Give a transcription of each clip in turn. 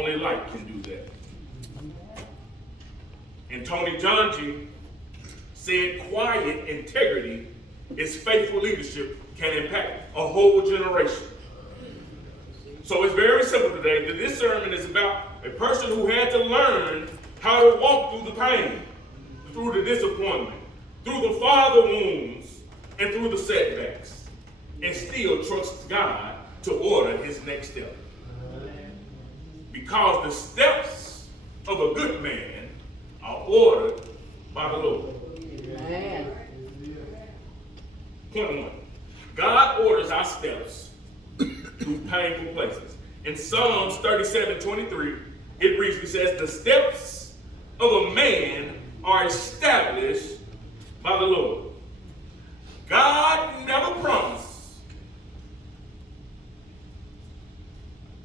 Only light can do that. And Tony Dungy said quiet integrity is faithful leadership can impact a whole generation. So it's very simple today that this sermon is about a person who had to learn how to walk through the pain, through the disappointment, through the father wounds, and through the setbacks, and still trusts God to order his next step. Because the steps of a good man are ordered by the Lord. Amen. Point one. God orders our steps through painful places. In Psalms 37:23, it reads, it says, the steps of a man are established by the Lord. God never promised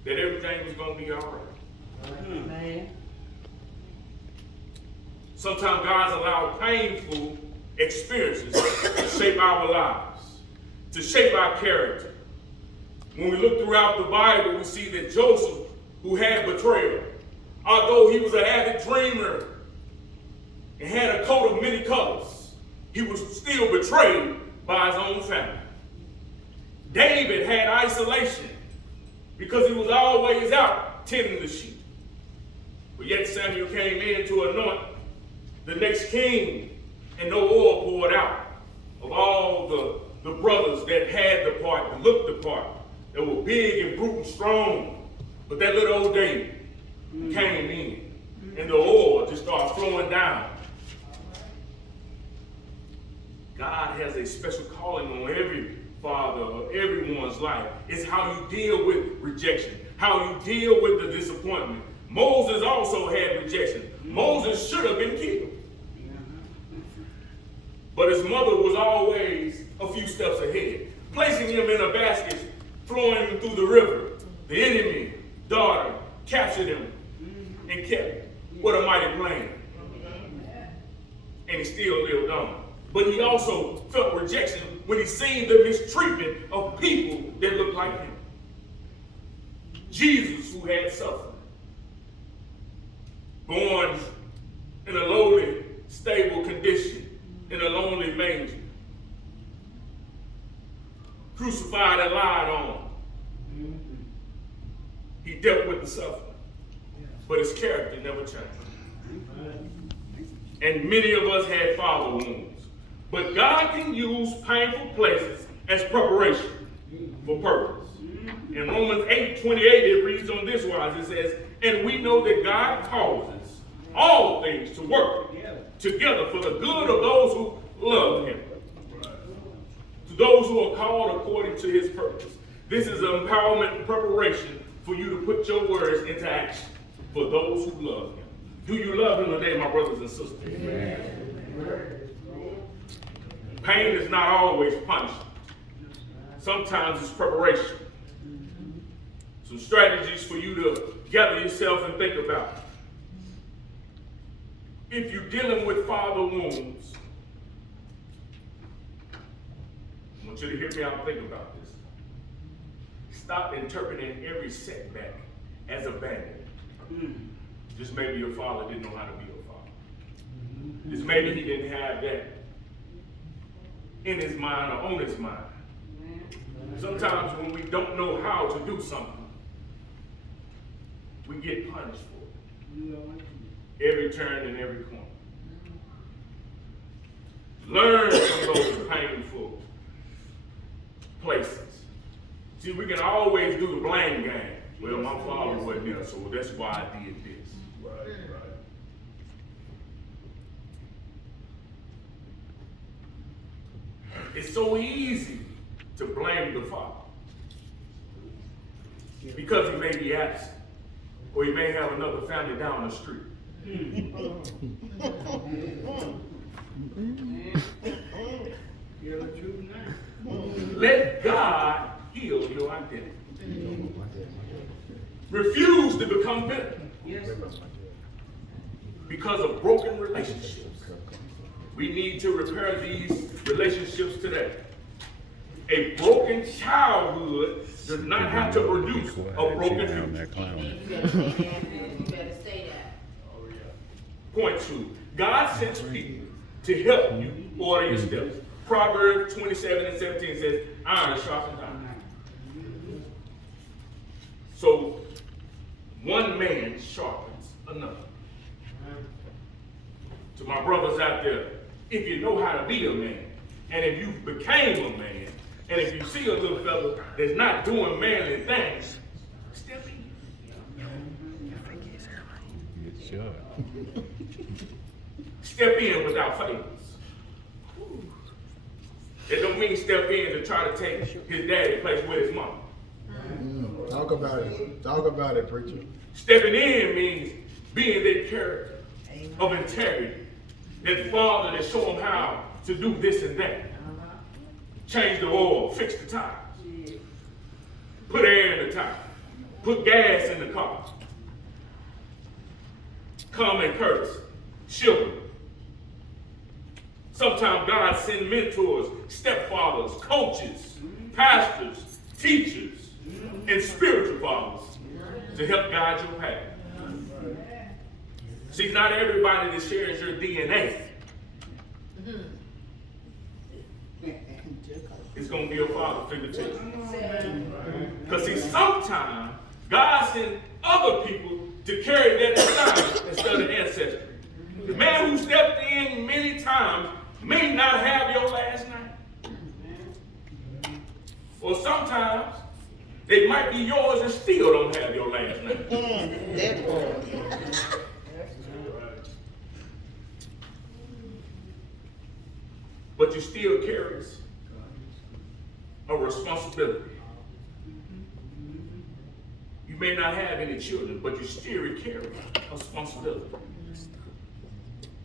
that everything was going to be all right. Amen. Sometimes God's allowed painful experiences to shape our lives, to shape our character. When we look throughout the Bible, we see that Joseph, who had betrayal, although he was an avid dreamer and had a coat of many colors, he was still betrayed by his own family. David had isolation because he was always out tending the sheep. But yet Samuel came in to anoint the next king, and no oil poured out of all the brothers that had the part, that looked the part, that were big and brute and strong. But that little old David came in, and the oil just started flowing down. God has a special calling on every father of everyone's life. It's how you deal with rejection, how you deal with the disappointment. Moses also had rejection. Moses should have been killed. But his mother was always a few steps ahead, placing him in a basket, throwing him through the river. The enemy, daughter, captured him and kept him. What a mighty plan. And he still lived on. But he also felt rejection when he seen the mistreatment of people that looked like him. Jesus, who had suffered, born in a lowly, stable condition, in a lonely manger, crucified and lied on. He dealt with the suffering, but his character never changed. And many of us had father wounds. But God can use painful places as preparation for purpose. In Romans 8:28, it reads on this wise. It says, and we know that God causes all things to work together for the good of those who love him, to those who are called according to his purpose. This is an empowerment and preparation for you to put your words into action for those who love him. Do you love him today, my brothers and sisters? Amen. Pain is not always punishment. Sometimes it's preparation. Some strategies for you to gather yourself and think about. If you're dealing with father wounds, I want you to hear me out and think about this. Stop interpreting every setback as abandonment. Just maybe your father didn't know how to be a father. Just maybe he didn't have that in his mind or on his mind. Sometimes when we don't know how to do something, we get punished for it. Every turn and every corner. Learn from those painful places. See, we can always do the blame game. Well, my father wasn't there, so that's why I did this. Right. It's so easy to blame the father because he may be absent, or he may have another family down the street. Let God heal your identity. Refuse to become bitter because of broken relationships. We need to repair these relationships today. A broken childhood does not have to produce a broken future. You better say that. Point 2, God sends people to help you order your steps. Proverbs 27:17 says, iron sharpens iron. So, one man sharpens another. To my brothers out there, if you know how to be a man, and if you became a man, and if you see a little fella that's not doing manly things, step in. Step in without favors. It don't mean step in to try to take his daddy's place with his mom. Talk about it. Talk about it, preacher. Stepping in means being that character of integrity, that father that show him how to do this and that. Change the oil, fix the tires, put air in the tire, put gas in the car. Common courtesy, chivalry. Sometimes God sends mentors, stepfathers, coaches, pastors, teachers, and spiritual fathers to help guide your path. See, not everybody that shares your DNA is going to be a father figure to you. Because see, sometimes God sends other people to carry that assignment instead of ancestry. The man who stepped in many times may not have your last name. Or sometimes they might be yours and still don't have your last name. But you still carries a responsibility. You may not have any children, but you still carry a responsibility.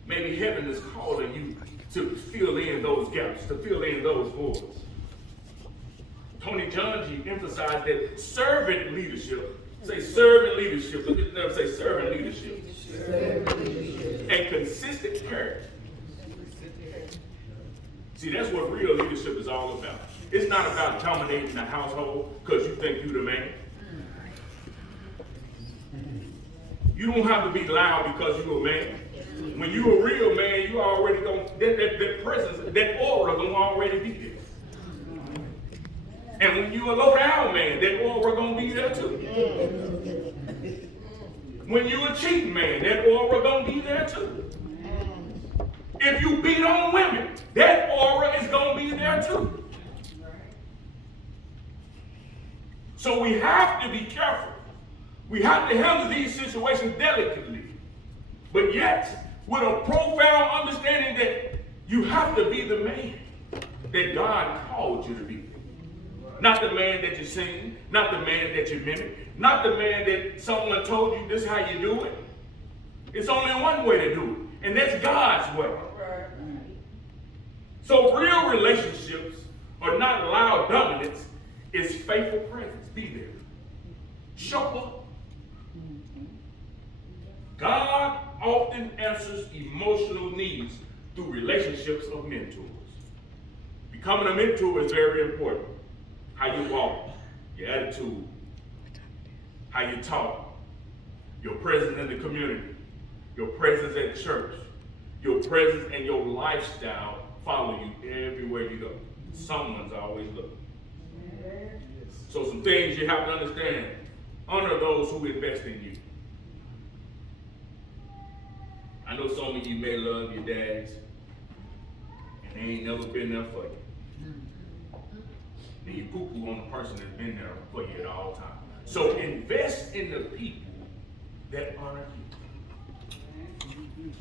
Maybe heaven is calling you to fill in those gaps, to fill in those voids. Tony Dungy emphasized that servant leadership, say servant leadership, look at them, say servant leadership, and consistent character. See, that's what real leadership is all about. It's not about dominating the household because you think you're the man. You don't have to be loud because you're a man. When you're a real man, you already don't, that presence, that aura gonna already be there. And when you're a low down man, that aura gonna be there too. When you're a cheating man, that aura gonna be there too. If you beat on women, that aura is gonna be there too. So we have to be careful. We have to handle these situations delicately, but yet with a profound understanding that you have to be the man that God called you to be. Not the man that you sing, not the man that you mimic, not the man that someone told you this is how you do it. It's only one way to do it, and that's God's way. So real relationships are not loud dominance, it's faithful presence. Be there. Show up. God often answers emotional needs through relationships of mentors. Becoming a mentor is very important. How you walk, your attitude, how you talk, your presence in the community, your presence at church, your presence and your lifestyle follow you everywhere you go. Someone's always looking. So some things you have to understand. Honor those who invest in you. I know some of you may love your dads, and they ain't never been there for you. And you poo-poo on the person that's been there for you at all times. So invest in the people that honor you.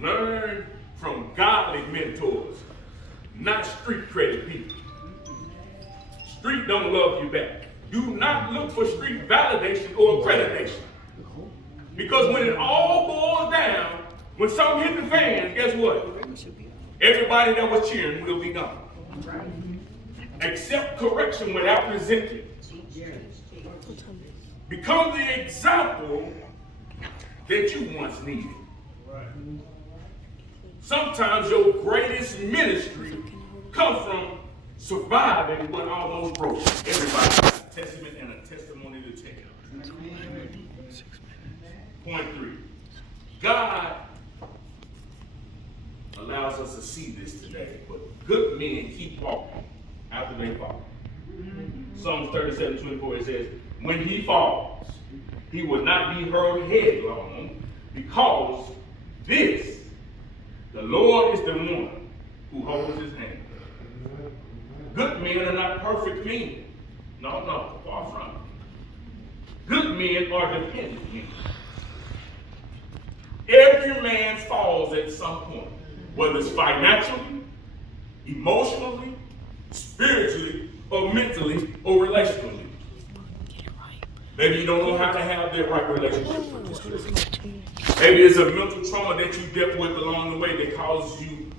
Learn from godly mentors, not street credit people. Street don't love you back. Do not look for street validation or accreditation. Because when it all boils down, when something hit the fan, guess what? Everybody that was cheering will be gone. Accept correction without resentment. Become the example that you once needed. Sometimes your greatest ministry comes from survived and it went almost broke. Everybody has a testament and a testimony to tell. Point 3. God allows us to see this today, but good men keep walking after they fall. Psalms 37:24, it says, when he falls, he will not be hurled headlong, because this, the Lord is the one who holds his hand. Good men are not perfect men. No, far from it. Good men are dependent men. Every man falls at some point, whether it's financially, emotionally, spiritually, or mentally, or relationally. Maybe you don't know how to have that right relationship with this person. Maybe it's a mental trauma that you dealt with along the way that causes you